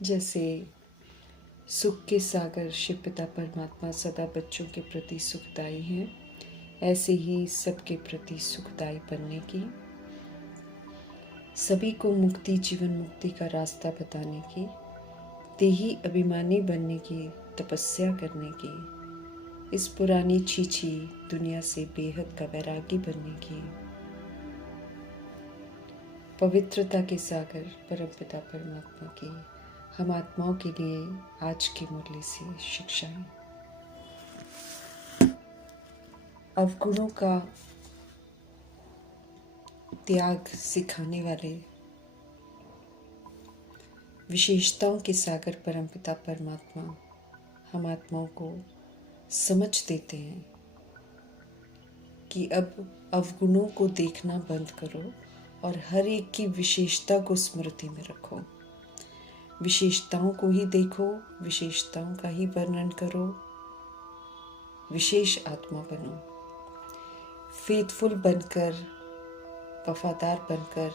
जैसे सुख के सागर शिव पिता परमात्मा सदा बच्चों के प्रति सुखदायी हैं, ऐसे ही सबके प्रति सुखदायी बनने की, सभी को मुक्ति जीवन मुक्ति का रास्ता बताने की, देही अभिमानी बनने की, तपस्या करने की, इस पुरानी छीछी दुनिया से बेहद का वैरागी बनने की, पवित्रता के सागर परमपिता परमात्मा की हम आत्माओं के लिए आज की मुरली से शिक्षाएं। अवगुणों का त्याग सिखाने वाले विशेषताओं के सागर परमपिता परमात्मा हम आत्माओं को समझ देते हैं कि अब अवगुणों को देखना बंद करो और हर एक की विशेषता को स्मृति में रखो। विशेषताओं को ही देखो, विशेषताओं का ही वर्णन करो, विशेष आत्मा बनो। फेथफुल बनकर, वफादार बनकर,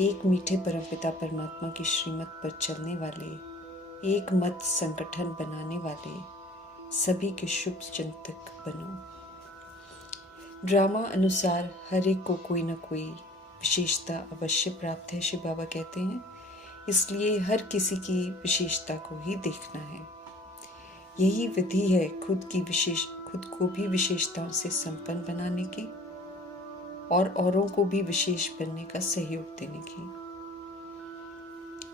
एक मीठे परमपिता परमात्मा की श्रीमत पर चलने वाले, एक मत संगठन बनाने वाले सभी के शुभ चिंतक बनो। ड्रामा अनुसार हर एक को कोई न कोई विशेषता अवश्य प्राप्त है, शिव बाबा कहते हैं, इसलिए हर किसी की विशेषता को ही देखना है। यही विधि है खुद को भी विशेषताओं से संपन्न बनाने की और औरों को भी विशेष बनने का सहयोग देने की।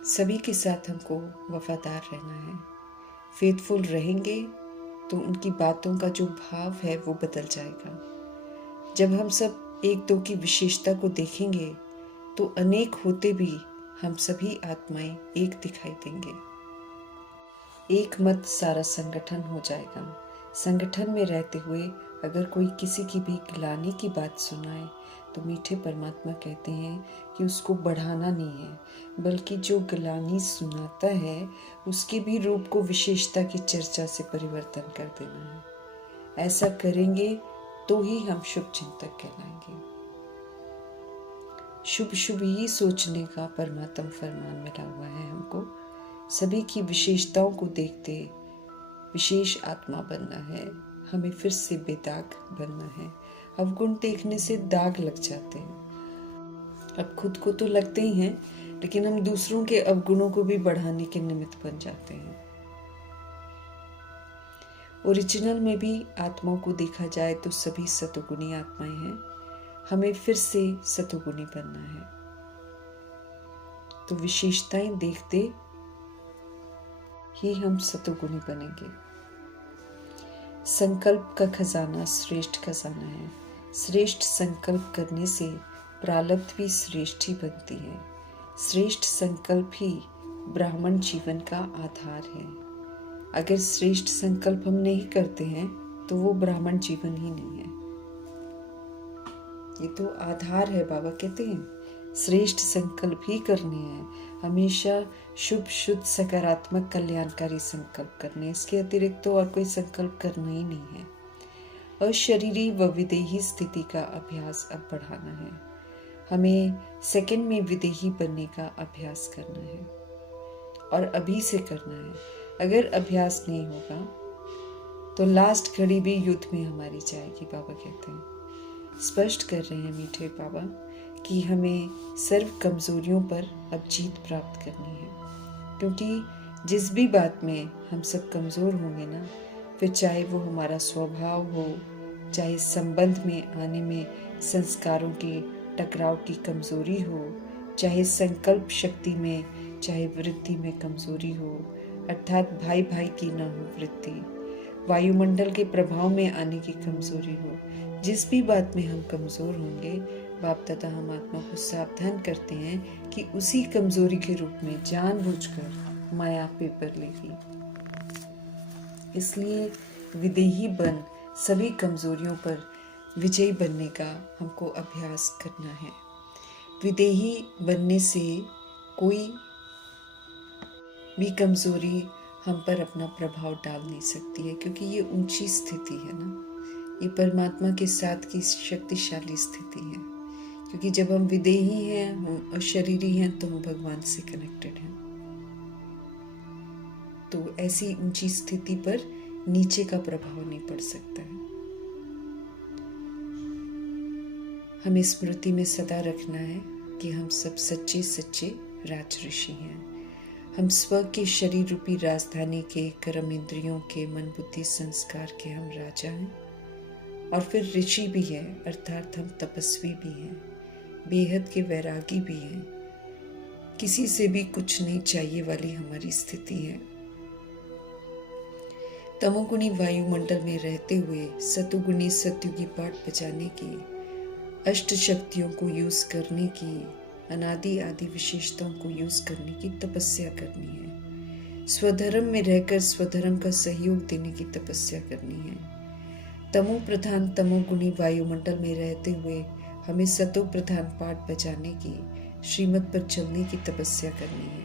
सभी के साथ हमको वफादार रहना है। फेथफुल रहेंगे तो उनकी बातों का जो भाव है वो बदल जाएगा। जब हम सब एक दो की विशेषता को देखेंगे तो अनेक होते भी हम सभी आत्माएं एक दिखाई देंगे। एक मत सारा संगठन हो जाएगा। संगठन में रहते हुए अगर कोई किसी की भी गिलानी की बात सुनाए तो मीठे परमात्मा कहते हैं कि उसको बढ़ाना नहीं है, बल्कि जो गिलानी सुनाता है उसके भी रूप को विशेषता की चर्चा से परिवर्तन कर देना है। ऐसा करेंगे तो ही हम शुभ चिंतक कहलाएंगे। शुभ शुभ ही सोचने का परमात्मा फरमान मिला हुआ है हमको। सभी की विशेषताओं को देखते विशेष आत्मा बनना है। हमें फिर से बेदाग बनना है। अवगुण देखने से दाग लग जाते हैं। अब खुद को तो लगते ही हैं, लेकिन हम दूसरों के अवगुणों को भी बढ़ाने के निमित्त बन जाते हैं। ओरिजिनल में भी आत्माओं को देखा जाए तो सभी सतोगुणी आत्माएं हैं। हमें फिर से सतोगुणी बनना है। तो विशेषताएं देखते ही हम सतोगुणी बनेंगे। संकल्प का खजाना श्रेष्ठ खजाना है। श्रेष्ठ संकल्प करने से प्रारब्ध भी श्रेष्ठ ही बनती है। श्रेष्ठ संकल्प ही ब्राह्मण जीवन का आधार है। अगर श्रेष्ठ संकल्प हम नहीं करते हैं तो वो ब्राह्मण जीवन ही नहीं है। ये तो आधार है। बाबा कहते हैं श्रेष्ठ संकल्प ही करने हैं। हमेशा शुभ शुद्ध सकारात्मक कल्याणकारी संकल्प करने, इसके अतिरिक्त तो और कोई संकल्प करना ही नहीं है। अशरीरी व विदेही स्थिति का अभ्यास अब बढ़ाना है। हमें सेकंड में विदेही बनने का अभ्यास करना है और अभी से करना है। अगर अभ्यास नहीं होगा तो लास्ट घड़ी भी युद्ध में हमारी जाएगी। बाबा कहते हैं, स्पष्ट कर रहे हैं मीठे बाबा कि हमें सर्व कमजोरियों पर अब जीत प्राप्त करनी है, क्योंकि जिस भी बात में हम सब कमजोर होंगे ना, फिर चाहे वो हमारा स्वभाव हो, चाहे संबंध में आने में संस्कारों के टकराव की कमजोरी हो, चाहे संकल्प शक्ति में, चाहे वृद्धि में कमजोरी हो, अर्थात भाई भाई की न हो वृद्धि, वायुमंडल के प्रभाव में आने की कमजोरी हो, जिस भी बात में हम कमजोर होंगे, बाप दादा हम आत्मा को सावधान करते हैं कि उसी कमजोरी के रूप में जानबूझकर माया पेपर लेगी। इसलिए विदेही बन सभी कमजोरियों पर विजयी बनने का हमको अभ्यास करना है। विदेही बनने से कोई भी कमजोरी हम पर अपना प्रभाव डाल नहीं सकती है, क्योंकि ये ऊंची स्थिति है ना, ये परमात्मा के साथ की शक्तिशाली स्थिति है। क्योंकि जब हम विदेही हैं, हम अशरीरी हैं, तो हम भगवान से कनेक्टेड हैं। तो ऐसी ऊंची स्थिति पर नीचे का प्रभाव नहीं पड़ सकता है। हमें स्मृति में सदा रखना है कि हम सब सच्चे सच्चे राज ऋषि हैं। हम स्व के शरीर रूपी राजधानी के, कर्म इंद्रियों के, मन बुद्धि संस्कार के हम राजा हैं और फिर ऋषि भी हैं, अर्थात हम तपस्वी भी हैं, बेहद के वैरागी भी हैं। किसी से भी कुछ नहीं चाहिए वाली हमारी स्थिति है। तमोगुणी वायुमंडल में रहते हुए सतोगुणी सतयुगी पाठ बजाने की, अष्ट शक्तियों को यूज करने की, अनादि आदि विशेषताओं को यूज करने की तपस्या करनी है। स्वधर्म में रहकर स्वधर्म का सहयोग देने की तपस्या करनी है। तमो प्रधान तमोगुणी वायुमंडल में रहते हुए हमें सतो प्रधान पाठ बजाने की, श्रीमत पर चलने की तपस्या करनी है।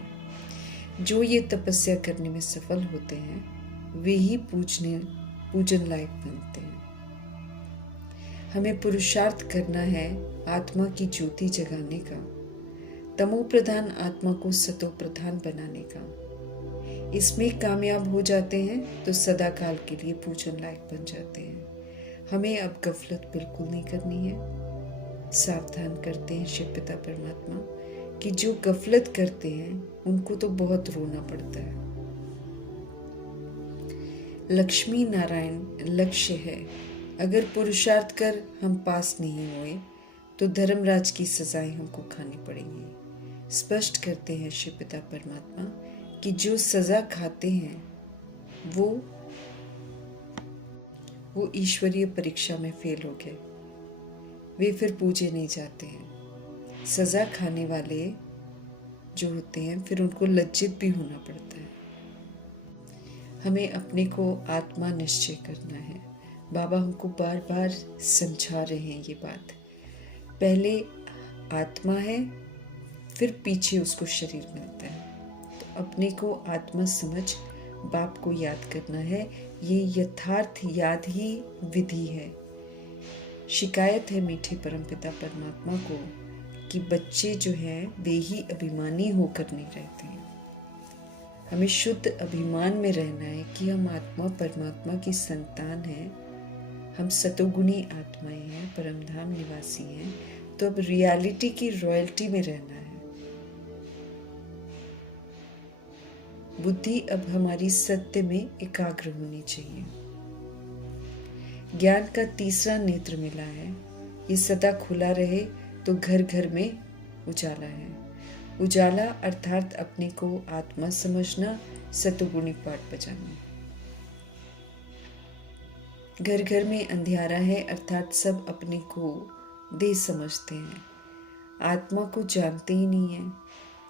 जो ये तपस्या करने में सफल होते हैं वे ही पूजन लायक बनते हैं। हमें पुरुषार्थ करना है आत्मा की ज्योति जगाने का, तमो प्रधान आत्मा को सतो प्रधान बनाने का। इसमें कामयाब हो जाते हैं तो सदा काल के लिए पूजन लायक बन जाते हैं। हमें अब गफलत बिल्कुल नहीं करनी है। सावधान करते हैं शिव पिता परमात्मा कि जो गफलत करते हैं उनको तो बहुत रोना पड़ता है। लक्ष्मी नारायण लक्ष्य है। अगर पुरुषार्थ कर हम पास नहीं हुए तो धर्मराज की सजाएं हमको खानी पड़ेंगी। स्पष्ट करते हैं शिव पिता परमात्मा कि जो सजा खाते हैं वो ईश्वरीय परीक्षा में फेल हो गए, वे फिर पूजे नहीं जाते हैं। सजा खाने वाले जो होते हैं फिर उनको लज्जित भी होना पड़ता है। हमें अपने को आत्मा निश्चय करना है। बाबा हमको बार बार समझा रहे हैं ये बात। पहले आत्मा है, फिर पीछे उसको शरीर मिलता है। तो अपने को आत्मा समझ बाप को याद करना है। ये यथार्थ याद ही विधि है। शिकायत है मीठे परमपिता परमात्मा को कि बच्चे जो हैं वे ही अभिमानी होकर नहीं रहते हैं। हमें शुद्ध अभिमान में रहना है कि हम आत्मा परमात्मा की संतान हैं, हम सतोगुणी आत्माएं हैं, परमधाम निवासी हैं। तो अब रियलिटी की रॉयल्टी में रहना है। बुद्धि अब हमारी सत्य में एकाग्र होनी चाहिए। ज्ञान का तीसरा नेत्र मिला है, ये सदा खुला रहे तो घर घर में उजाला है। उजाला अर्थात अपने को आत्मा समझना, सतोगुणी पाठ बजाना। घर घर में अंधियारा है अर्थात सब अपने को देह समझते हैं, आत्मा को जानते ही नहीं है,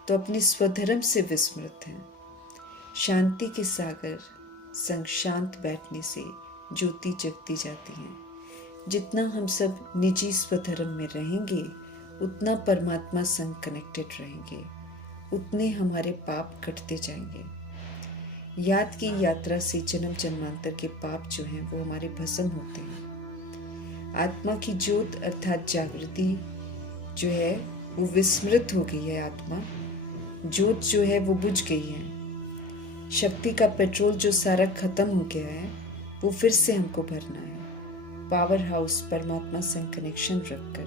तो अपने स्वधर्म से विस्मृत हैं। शांति के सागर संग शांत बैठने से ज्योति जगती जाती है। जितना हम सब निजी स्वधर्म में रहेंगे उतना परमात्मा संग कनेक्टेड रहेंगे, उतने हमारे पाप कटते जाएंगे। याद की यात्रा से जन्म जन्मांतर के पाप जो हैं वो हमारे भस्म होते हैं। आत्मा की ज्योत अर्थात जागृति जो है वो विस्मृत हो गई है। आत्मा ज्योत जो है वो बुझ गई है। शक्ति का पेट्रोल जो सारा खत्म हो गया है वो फिर से हमको भरना है। पावर हाउस परमात्मा संग कनेक्शन रखकर,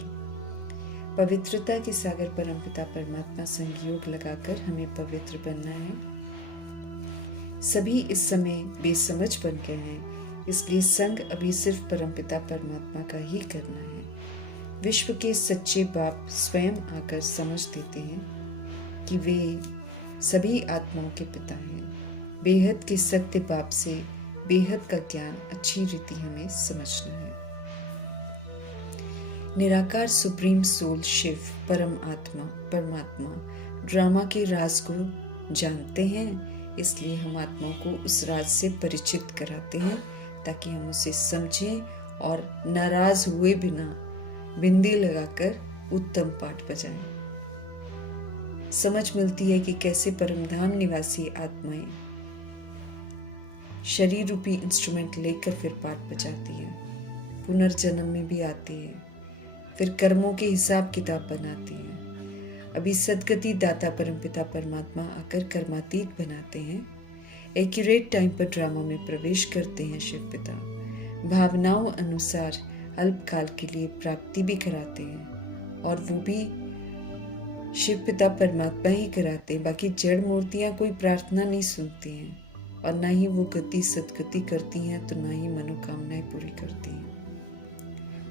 पवित्रता के सागर परमपिता परमात्मा संग योग लगाकर हमें पवित्र बनना है। सभी इस समय बेसमझ बन गए हैं, इसलिए संग अभी सिर्फ परमपिता परमात्मा का ही करना है। विश्व के सच्चे बाप स्वयं आकर समझ देते हैं कि वे सभी आत्माओं के पिता हैं। बेहद के सत्य बाप से बेहद का ज्ञान अच्छी रीति हमें समझना है। निराकार सुप्रीम सोल शिव परम आत्मा परमात्मा ड्रामा के राज को जानते हैं, इसलिए हम आत्माओं को उस राज से परिचित कराते हैं ताकि हम उसे समझें और नाराज हुए बिना बिंदी लगाकर उत्तम पाठ बजाएं। समझ मिलती है कि कैसे परमधाम निवासी आत्माएं शरीर रूपी इंस्ट्रूमेंट लेकर फिर पाठ बजाती है, पुनर्जन्म में भी आती है, फिर कर्मों के हिसाब किताब बनाती है। अभी सदगति दाता परमपिता परमात्मा आकर कर्मातीत बनाते हैं। एक्यूरेट टाइम पर ड्रामा में प्रवेश करते हैं शिव पिता। भावनाओं अनुसार अल्पकाल के लिए प्राप्ति भी कराते हैं, और वो भी शिव पिता परमात्मा ही कराते हैं। बाकी जड़ मूर्तियां कोई प्रार्थना नहीं सुनती हैं, और ना ही वो गति सदगति करती हैं, तो ना ही मनोकामनाएं पूरी करती हैं।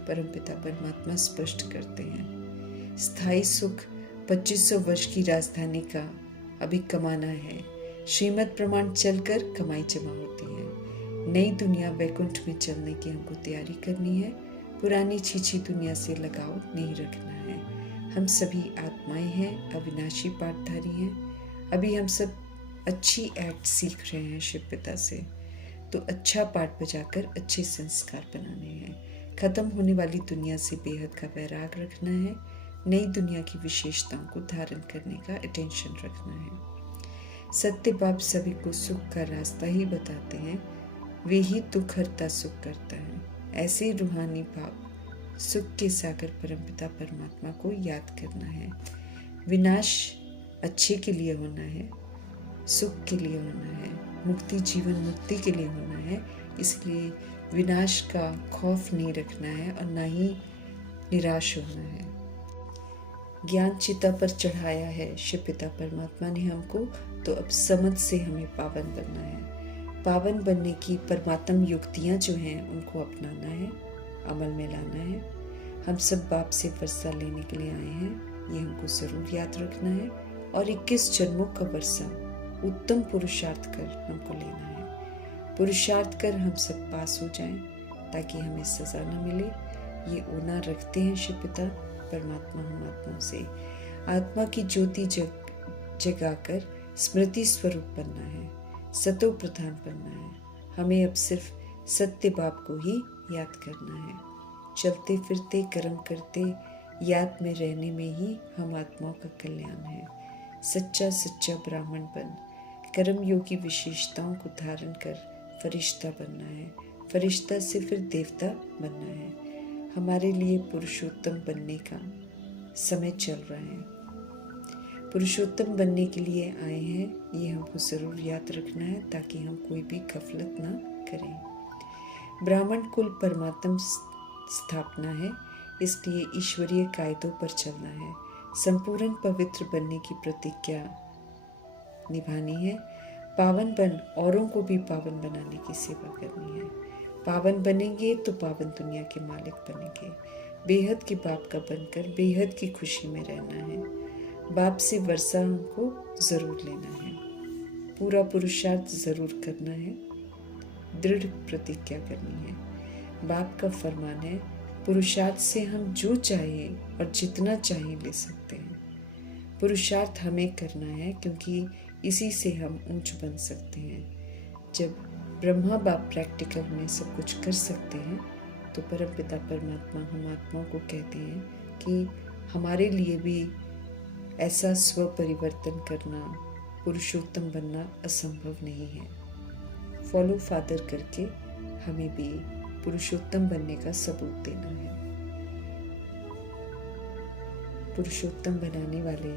परमपिता परमात्मा स्पष्ट करते हैं, स्थायी सुख 2500 वर्ष की राजधानी का अभी कमाना है। श्रीमत प्रमाण चलकर कमाई जमा होती है। नई दुनिया वैकुंठ में चलने की हमको तैयारी करनी है। पुरानी छीछी दुनिया से लगाव नहीं रखना है। हम सभी आत्माएं हैं, अविनाशी पाठधारी हैं। अभी हम सब अच्छी एक्ट सीख रहे हैं शिव पिता से, तो अच्छा पाठ बजाकर अच्छे संस्कार बनाने हैं। खत्म होने वाली दुनिया से बेहद का वैराग रखना है। नई दुनिया की विशेषताओं को धारण करने का अटेंशन रखना है। सत्य बाप सभी को सुख का रास्ता ही बताते हैं, वे ही दुख हरता सुख करता है। ऐसे रूहानी बाप सुख के सागर परमपिता परमात्मा को याद करना है। विनाश अच्छे के लिए होना है, सुख के लिए होना है, मुक्ति जीवन मुक्ति के लिए होना है। इसलिए विनाश का खौफ नहीं रखना है और ना ही निराश होना है। ज्ञान चिता पर चढ़ाया है शिव पिता परमात्मा ने हमको, तो अब समझ से हमें पावन बनना है। पावन बनने की परमात्म युक्तियाँ जो हैं उनको अपनाना है, अमल में लाना है। हम सब बाप से वर्षा लेने के लिए आए हैं, ये हमको ज़रूर याद रखना है। और 21 जन्मों का वर्षा उत्तम पुरुषार्थ कर हमको लेना है। पुरुषार्थ कर हम सब पास हो जाएं, ताकि हमें सज़ा न मिले। ये ओना रखते हैं शिव पिता परमात्मा हम आत्माओं से। आत्मा की ज्योति जगाकर स्मृति स्वरूप बनना है, सतो प्रधान बनना है। हमें अब सिर्फ सत्य बाप को ही याद करना है। चलते फिरते कर्म करते याद में रहने में ही हम आत्माओं का कल्याण है। सच्चा सच्चा ब्राह्मण बन कर्म योगी विशेषताओं को धारण कर फरिश्ता बनना है। फरिश्ता से फिर देवता बनना है। हमारे लिए पुरुषोत्तम बनने का समय चल रहा है। पुरुषोत्तम बनने के लिए आए हैं, ये हमको ज़रूर याद रखना है, ताकि हम कोई भी गफलत ना करें। ब्राह्मण कुल परमात्म स्थापना है, इसलिए ईश्वरीय कायदों पर चलना है। संपूर्ण पवित्र बनने की प्रतिज्ञा निभानी है। पावन बन औरों को भी पावन बनाने की सेवा करनी है। पावन बनेंगे तो पावन दुनिया के मालिक बनेंगे। बेहद के बाप का बनकर बेहद की खुशी में रहना है। बाप से वर्षा हमको ज़रूर लेना है। पूरा पुरुषार्थ ज़रूर करना है। दृढ़ प्रतिज्ञा करनी है। बाप का फरमान है, पुरुषार्थ से हम जो चाहें और जितना चाहें ले सकते हैं। पुरुषार्थ हमें करना है, क्योंकि इसी से हम ऊंच बन सकते हैं। जब ब्रह्मा बाप प्रैक्टिकल में सब कुछ कर सकते हैं, तो परमपिता परमात्मा हम आत्माओं को कहते हैं कि हमारे लिए भी ऐसा स्व परिवर्तन करना, पुरुषोत्तम बनना असंभव नहीं है। फॉलो फादर करके हमें भी पुरुषोत्तम बनने का सबूत देना है। पुरुषोत्तम बनाने वाले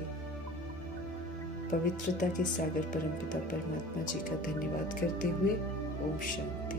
पवित्रता के सागर परमपिता परमात्मा जी का धन्यवाद करते हुए ओम शांति।